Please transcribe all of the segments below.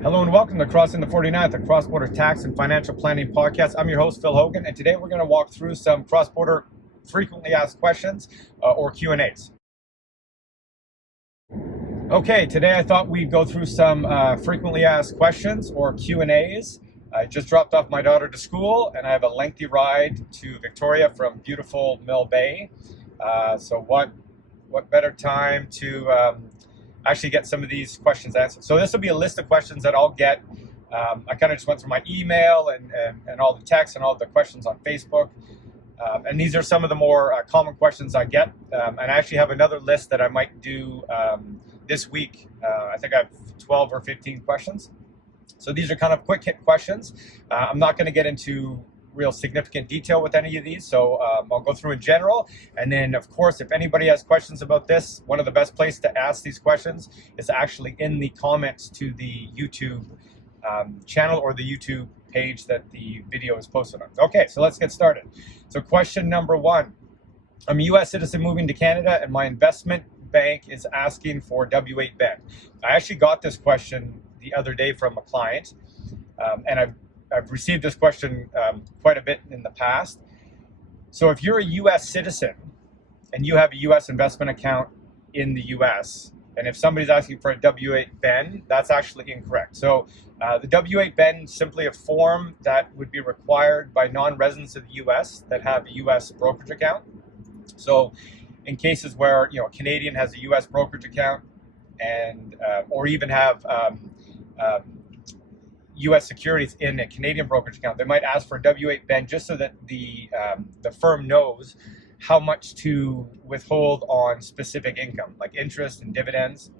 Hello and welcome to Crossing the 49th, a cross-border tax and financial planning podcast. I'm your host, Phil Hogan, and today we're going to walk through some cross-border frequently asked questions or Q&As. Okay, today I thought we'd go through some frequently asked questions or Q&As. I just dropped off my daughter to school, and I have a lengthy ride to Victoria from beautiful Mill Bay. So what better time to actually get some of these questions answered. So this will be a list of questions that I'll get. I kind of just went through my email and all the texts and all the questions on Facebook. And these are some of the more common questions I get. And I actually have another list that I might do this week. I think I have 12 or 15 questions. So these are kind of quick hit questions. I'm not going to get into real significant detail with any of these, so I'll go through in general, and then of course if anybody has questions about this, one of the best places to ask these questions is actually in the comments to the YouTube channel or the YouTube page that the video is posted on. Okay, so let's get started. So question number one: I'm a US citizen moving to Canada and my investment bank is asking for W-8 Ben. I actually got this question the other day from a client, and I've received this question quite a bit in the past. So if you're a U.S. citizen and you have a U.S. investment account in the U.S., and if somebody's asking for a W-8 Ben, that's actually incorrect. So the W-8 Ben is simply a form that would be required by non-residents of the U.S. that have a U.S. brokerage account. So in cases where a Canadian has a U.S. brokerage account and or even have U.S. securities in a Canadian brokerage account, they might ask for a W-8 Ben just so that the firm knows how much to withhold on specific income, like interest and dividends.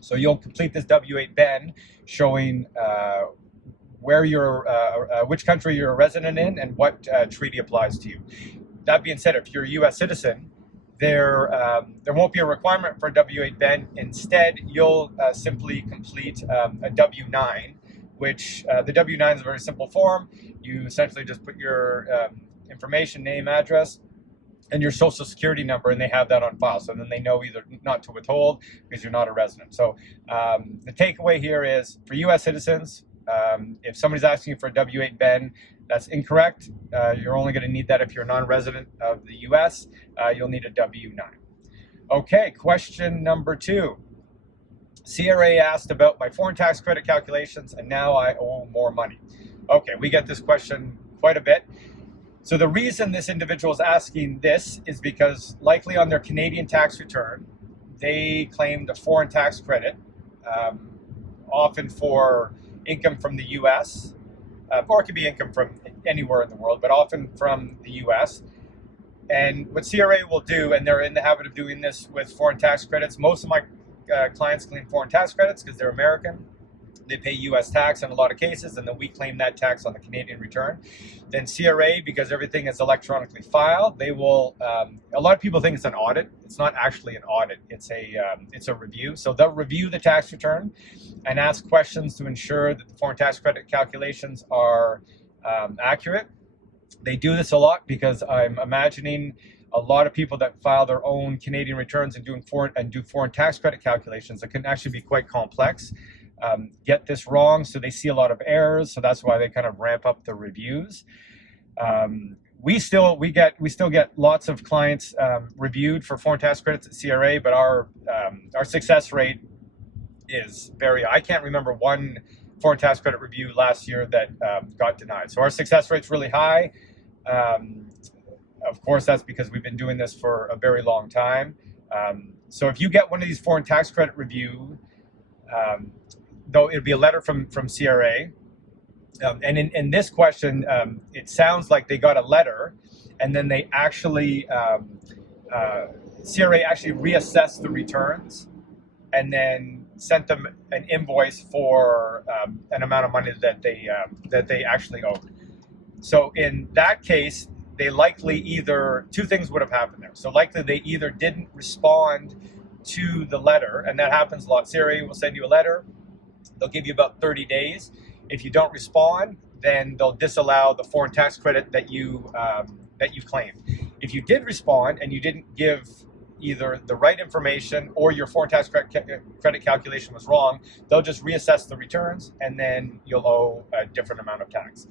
So you'll complete this W-8 Ben showing where you're, which country you're a resident in, and what treaty applies to you. That being said, if you're a U.S. citizen, there won't be a requirement for a W-8 Ben. Instead, you'll simply complete a W-9. Which the W-9 is a very simple form. You essentially just put your information, name, address, and your social security number, and they have that on file. So then they know either not to withhold because you're not a resident. So the takeaway here is for U.S. citizens, if somebody's asking you for a W-8 Ben, that's incorrect. You're only going to need that if you're a non-resident of the U.S. You'll need a W-9. Okay, question number two. CRA asked about my foreign tax credit calculations, and now I owe more money. Okay, we get this question quite a bit. So the reason this individual is asking this is because likely on their Canadian tax return, they claimed a foreign tax credit, often for income from the U.S., or it could be income from anywhere in the world, but often from the U.S. And what CRA will do, and they're in the habit of doing this with foreign tax credits, most of my clients claim foreign tax credits because they're American. They pay U.S. tax in a lot of cases, and then we claim that tax on the Canadian return. Then CRA, because everything is electronically filed, they will. A lot of people think it's an audit. It's not actually an audit. It's a review. So they'll review the tax return and ask questions to ensure that the foreign tax credit calculations are accurate. They do this a lot because I'm imagining a lot of people that file their own Canadian returns and do foreign tax credit calculations that can actually be quite complex, get this wrong, so they see a lot of errors. So that's why they kind of ramp up the reviews. We still get lots of clients reviewed for foreign tax credits at CRA, but our success rate is very. I can't remember one foreign tax credit review last year that got denied. So our success rate's really high. Of course, that's because we've been doing this for a very long time. So if you get one of these foreign tax credit review, though it'll be a letter from CRA, and in this question, it sounds like they got a letter, and then they actually, CRA actually reassessed the returns, and then sent them an invoice for an amount of money that they actually owed. So in that case, they likely either, two things would have happened there. So likely they either didn't respond to the letter, and that happens a lot. CRA will send you a letter. They'll give you about 30 days. If you don't respond, then they'll disallow the foreign tax credit that you've claimed. If you did respond and you didn't give either the right information or your foreign tax credit calculation was wrong, they'll just reassess the returns and then you'll owe a different amount of tax.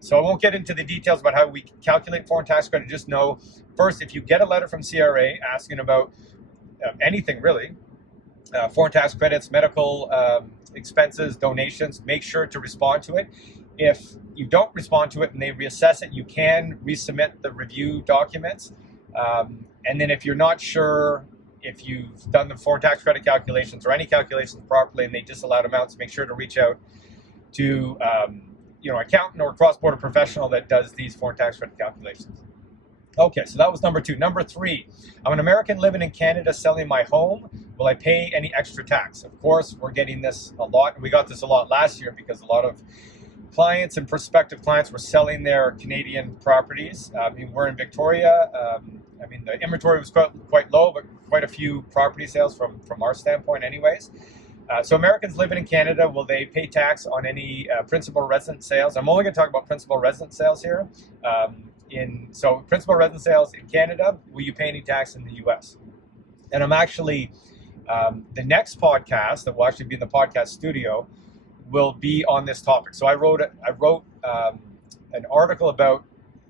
So I won't get into the details about how we calculate foreign tax credit. Just know, first, if you get a letter from CRA asking about anything really, foreign tax credits, medical expenses, donations, make sure to respond to it. If you don't respond to it and they reassess it, you can resubmit the review documents. And then if you're not sure if you've done the foreign tax credit calculations or any calculations properly and they disallowed amounts, make sure to reach out to accountant or cross-border professional that does these foreign tax credit calculations. Okay, so that was number 2. Number 3, I'm an American living in Canada selling my home. Will I pay any extra tax? Of course, we're getting this a lot. We got this a lot last year because a lot of clients and prospective clients were selling their Canadian properties. We're in Victoria. The inventory was quite low, but quite a few property sales from our standpoint anyways. So Americans living in Canada, will they pay tax on any principal residence sales? I'm only going to talk about principal residence sales here. So principal residence sales in Canada, will you pay any tax in the US? And I'm actually, the next podcast that will actually be in the podcast studio will be on this topic. So I wrote an article about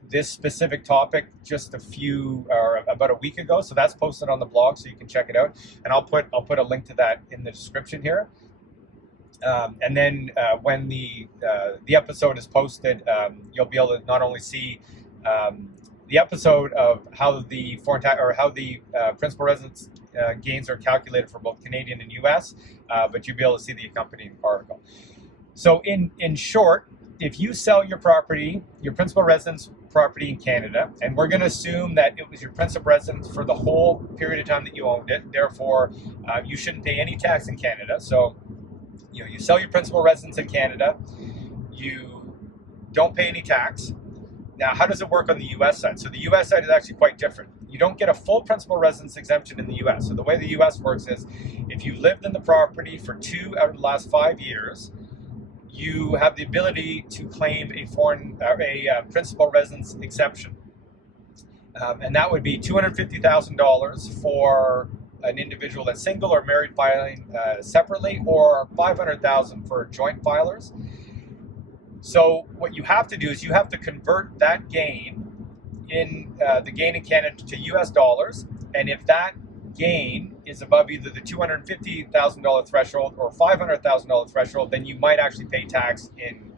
this specific topic just about a week ago. So that's posted on the blog, so you can check it out. And I'll put a link to that in the description here. And then when the episode is posted, you'll be able to not only see the episode of how the principal residence gains are calculated for both Canadian and US, but you'll be able to see the accompanying article. So in short, if you sell your property, your principal residence property in Canada, and we're going to assume that it was your principal residence for the whole period of time that you owned it, therefore you shouldn't pay any tax in Canada. So you sell your principal residence in Canada, you don't pay any tax. Now, how does it work on the US side? So the US side is actually quite different. You don't get a full principal residence exemption in the US. So the way the US works is if you lived in the property for 2 out of the last 5 years, you have the ability to claim a principal residence exemption. And that would be $250,000 for an individual that's single or married filing separately, or $500,000 for joint filers. So what you have to do is you have to convert that gain in Canada to US dollars, and if that gain is above either the $250,000 threshold or $500,000 threshold, then you might actually pay tax in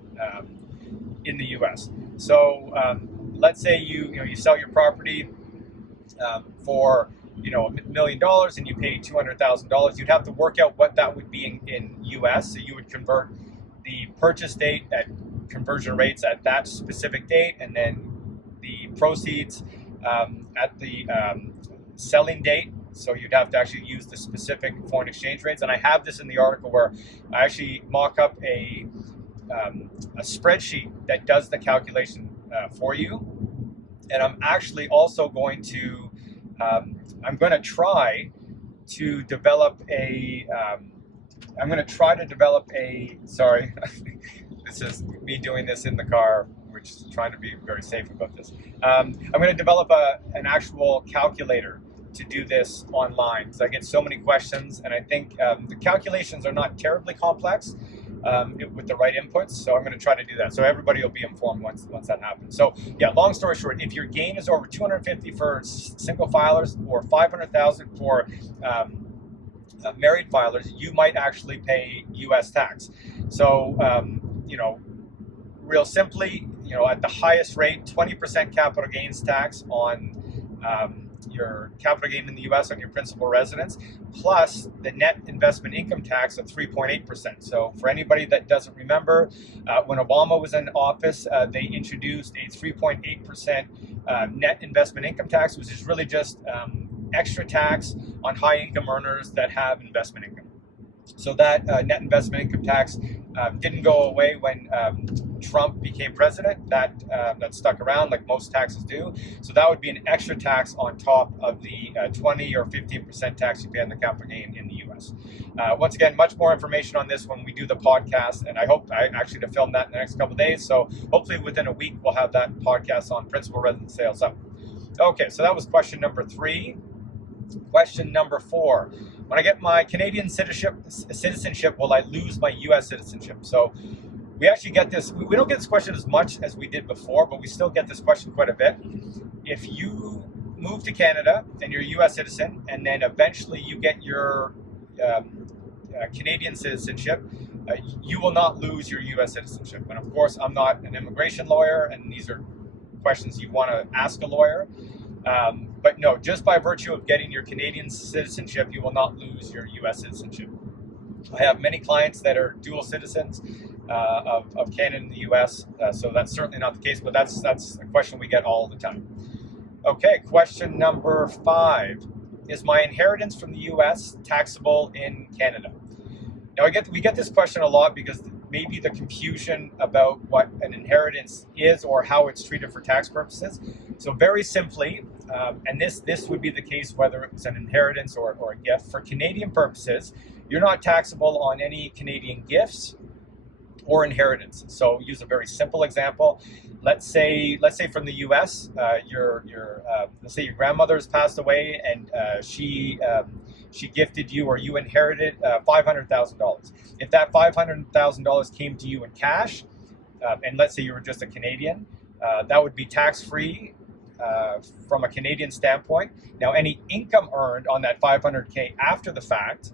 the US. So let's say you sell your property for $1 million and you pay $200,000. You'd have to work out what that would be in US. So you would convert the purchase date at conversion rates at that specific date, and then the proceeds at the selling date. So you'd have to actually use the specific foreign exchange rates. And I have this in the article where I actually mock up a spreadsheet that does the calculation for you. And I'm actually also going to try to develop a sorry, this is me doing this in the car, which is trying to be very safe about this. I'm going to develop an actual calculator to do this online, because I get so many questions, and I think the calculations are not terribly complex with the right inputs. So I'm going to try to do that. So everybody will be informed once that happens. So yeah, long story short, if your gain is over 250 for single filers or 500,000 for married filers, you might actually pay U.S. tax. So real simply, at the highest rate, 20% capital gains tax on your capital gain in the U.S. on your principal residence, plus the net investment income tax of 3.8%. So for anybody that doesn't remember, when Obama was in office, they introduced a 3.8% net investment income tax, which is really just extra tax on high income earners that have investment income. So that net investment income tax didn't go away when Trump became president. That stuck around like most taxes do. So that would be an extra tax on top of the 20 or 15% tax you pay on the capital gain in the U.S. Once again, much more information on this when we do the podcast, and I hope actually to film that in the next couple of days. So hopefully within a week we'll have that podcast on principal residence sales up. Okay, so that was question number 3. Question number 4. When I get my Canadian citizenship, will I lose my US citizenship? So we actually get this, we don't get this question as much as we did before, but we still get this question quite a bit. If you move to Canada and you're a US citizen, and then eventually you get your Canadian citizenship, you will not lose your US citizenship. And of course, I'm not an immigration lawyer, and these are questions you want to ask a lawyer. But no, just by virtue of getting your Canadian citizenship, you will not lose your US citizenship. I have many clients that are dual citizens of Canada and the US, so that's certainly not the case, but that's a question we get all the time. Okay, question number 5. Is my inheritance from the US taxable in Canada? Now, we get this question a lot because maybe the confusion about what an inheritance is or how it's treated for tax purposes. So very simply, and this would be the case whether it's an inheritance or a gift, for Canadian purposes, you're not taxable on any Canadian gifts or inheritance. So use a very simple example. Let's say from the US, let's say your grandmother has passed away and she gifted you, or you inherited $500,000. If that $500,000 came to you in cash, and let's say you were just a Canadian, that would be tax-free from a Canadian standpoint. Now, any income earned on that $500K after the fact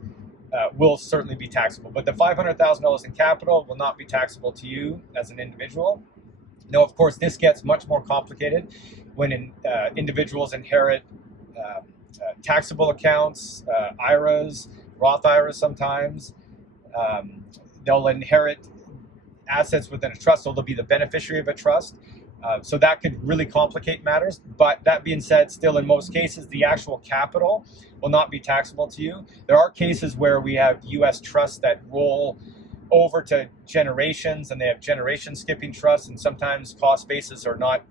will certainly be taxable, but the $500,000 in capital will not be taxable to you as an individual. Now, of course, this gets much more complicated when individuals inherit taxable accounts, IRAs, Roth IRAs sometimes. They'll inherit assets within a trust, so they'll be the beneficiary of a trust. So that could really complicate matters. But that being said, still in most cases, the actual capital will not be taxable to you. There are cases where we have US trusts that roll over to generations, and they have generation skipping trusts, and sometimes cost bases are not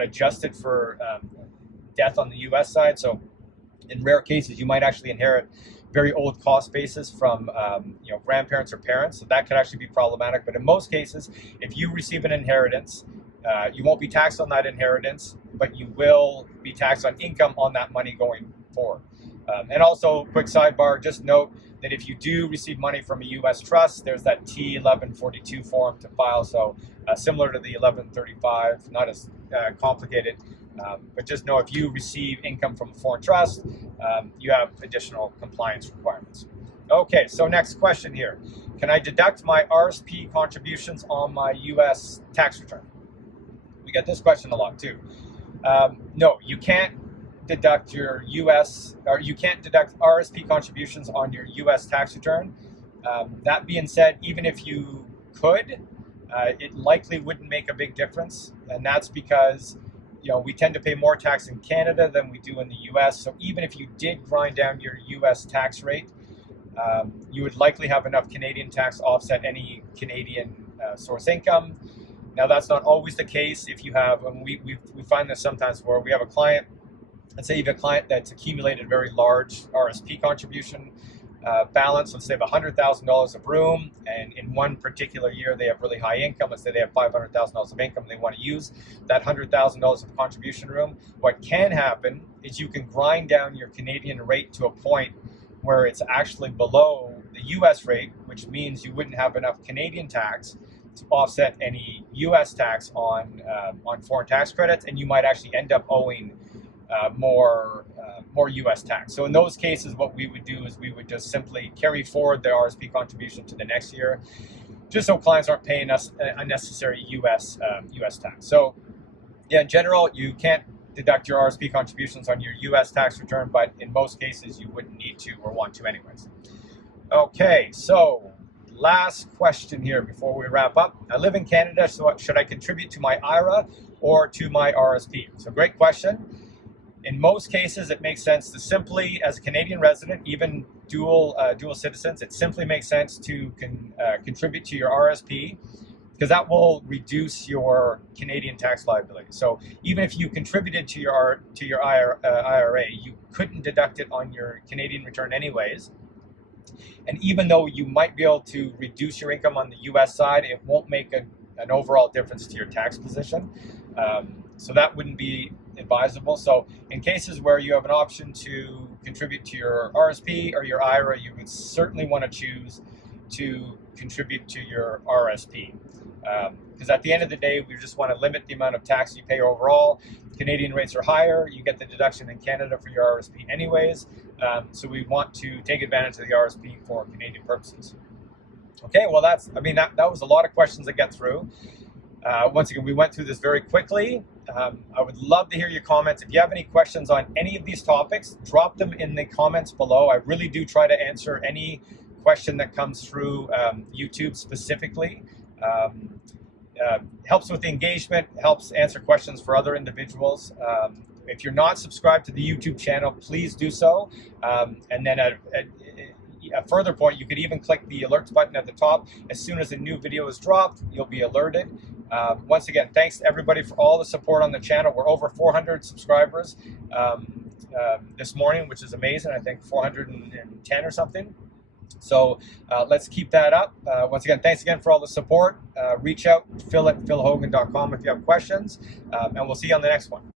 adjusted for death on the US side. So in rare cases, you might actually inherit very old cost basis from grandparents or parents. So that could actually be problematic. But in most cases, if you receive an inheritance, you won't be taxed on that inheritance, but you will be taxed on income on that money going forward. And also, quick sidebar, just note that if you do receive money from a U.S. trust, there's that T1142 form to file. So similar to the 1135, not as complicated. But just know if you receive income from a foreign trust, you have additional compliance requirements. Okay, so next question here. Can I deduct my RRSP contributions on my U.S. tax return? We get this question a lot too. No, you can't deduct your you can't deduct RRSP contributions on your U.S. tax return. That being said, even if you could, it likely wouldn't make a big difference, and that's because we tend to pay more tax in Canada than we do in the U.S. So even if you did grind down your U.S. tax rate, you would likely have enough Canadian tax to offset any Canadian source income. Now, that's not always the case. If you have, and we find this sometimes where we have a client, let's say you have a client that's accumulated a very large RRSP contribution balance. Let's say they have $100,000 of room, and in one particular year they have really high income. Let's say they have $500,000 of income and they want to use that $100,000 of contribution room. What can happen is you can grind down your Canadian rate to a point where it's actually below the US rate, which means you wouldn't have enough Canadian tax to offset any US tax on foreign tax credits, and you might actually end up owing more US tax. So in those cases, what we would do is we would just simply carry forward the RRSP contribution to the next year, just so clients aren't paying us unnecessary US tax. So yeah, in general, you can't deduct your RRSP contributions on your US tax return, but in most cases you wouldn't need to or want to anyways. Okay, so last question here before we wrap up. I live in Canada, so should I contribute to my IRA or to my RRSP? So great question. In most cases, it makes sense to simply, as a Canadian resident, even dual citizens, it simply makes sense to contribute to your RRSP, because that will reduce your Canadian tax liability. So even if you contributed to your IRA, you couldn't deduct it on your Canadian return anyways. And even though you might be able to reduce your income on the US side, it won't make an overall difference to your tax position. So that wouldn't be advisable. So in cases where you have an option to contribute to your RSP or your IRA, you would certainly want to choose to contribute to your RRSP. Because at the end of the day, we just want to limit the amount of tax you pay overall. Canadian rates are higher. You get the deduction in Canada for your RRSP anyways. So we want to take advantage of the RRSP for Canadian purposes. Okay, well that was a lot of questions to get through. Once again, we went through this very quickly. I would love to hear your comments. If you have any questions on any of these topics, drop them in the comments below. I really do try to answer any question that comes through YouTube specifically. Helps with the engagement, helps answer questions for other individuals. If you're not subscribed to the YouTube channel, please do so. And then a further point, you could even click the alerts button at the top. As soon as a new video is dropped, you'll be alerted. Once again, thanks to everybody for all the support on the channel. We're over 400 subscribers this morning, which is amazing. I think 410 or something. So let's keep that up. Once again, thanks again for all the support. Reach out, Phil at philhogan.com if you have questions, and we'll see you on the next one.